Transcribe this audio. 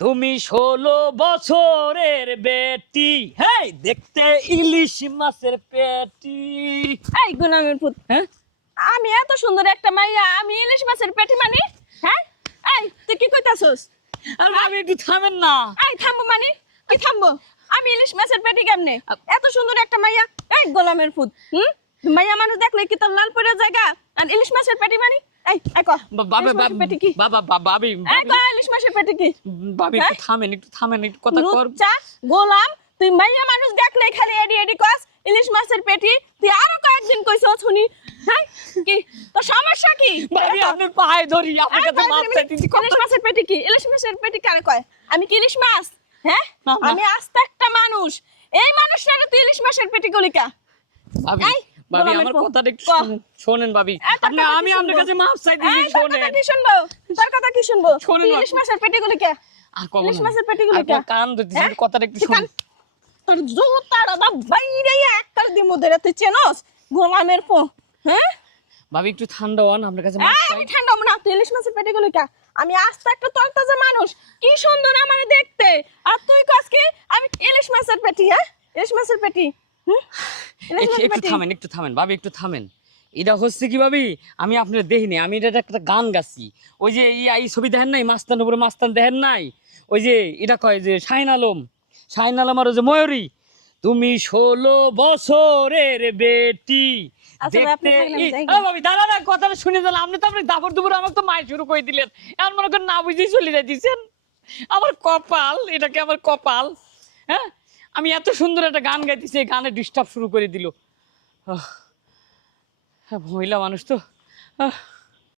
তুমি ষোলো বছরের বেটি। হ্যাঁ দেখতে ইলিশ মাছের পেটি। এই গুনামের পুত। হ্যাঁ? আমি এত সুন্দর একটা মাইয়া আমি ইলিশ মাছের পেটি মানি? হ্যাঁ? এই তুই কি কইতাছস? আর ভাবি একটু থামেন না। এই থামবো মানে? কি থামবো? আমি ইলিশ মাছের পেটি কেমনে? এত সুন্দর একটা মাইয়া এই গোলামের ফুট হুম? মাইয়া মানুষ দেখলে কি তোর লাল পরে জায়গা আর ইলিশ মাছের পেটি মানি? এই এই কহ বাবা ইলিশ মাছের পেটি কি? বাবা বাবা এই কহ ইলিশ মাছের পেটি কি? ভাবি একটু থামেন একটু থামেন একটু কথা কর। লুচ্চা গোলাম তুই মাইয়া মানুষ দেখলে খালি এডি এডি কস ইলিশ মাছের পেটি। তুই আরও কয়েকদিন কইছস শুনি হ্যাঁ? কি? তোর সমস্যা কি? ভাবি আপনার পায়ে ধরি আপনার কাছে কয় চাইতেছি ইলিশ মাছের পেটি কি? ইলিশ মাছের পেটি কারে কয়? আমি কি ইলিশ মাছ? হ্যাঁ। আমি আস্তে একটা মানুষ। এই মানুষটারে তুই ইলিশ মাছের পেটি গলিকা ভাবি ভাবি আমার কথাটা একটু ক। শোনেন ভাবি। আপনি আমি আপনার কাছে মাপ তোর কথা শোনেন কি শুনব? তোর কথা কি শুনব? শোনেন ইলিশ মাছের পেটি গলিকা আর কখন ইলিশ মাছের পেটি গুলো কে? কান ধরতেছি হ্যাঁ? কথাটা একটু শুনুন। তোর জুতার বা বাইরে একটা দিমু ধরে তুই চেনস? গোলামের পো হ্যাঁ? ভাবি একটু ঠান্ডা হন আপনার কাছে মাপ চাই। ঠান্ডা না তুই ইলিশ মাছের পেটি গলিকা আমি আস্তে একটা তরতাজা মানুষ। কি সুন্দর আমার দেখতে। আর তুই কাজ কি? আমি ইলিশ মাছের পেটি হ্যাঁ? ইলিশ মাছের পেটি হুম? একটু থামেন একটু থামেন ভাবি একটু থামেন। এটা হচ্ছে কি ভাবি? আমি আপনার দেখিনি আমি এটা একটা গান গাছি। ওই যে এই ছবি দেখেন নাই? মাস্তান উপরে মাস্তান দেখেন নাই? ওই যে এটা কয় যে শাহিন আলম। শাহিন আলম আর ওই যে ময়ূরী। তুমি ষোলো বছরের বেটি। আচ্ছা দেখতে ভাবি না কথাটা শুনে আপনি তো আপনি দুপুর আমাকে তো মায়ের শুরু করে দিলেন। এমন মনে করেন না বুঝেই চলে যাইতেছেন। আমার কপাল এটা কি আমার কপাল হ্যাঁ? আমি এত সুন্দর একটা গান গাইতেছি, এই গানে ডিস্টার্ব শুরু করে দিল। হ্যাঁ মহিলা মানুষ তো।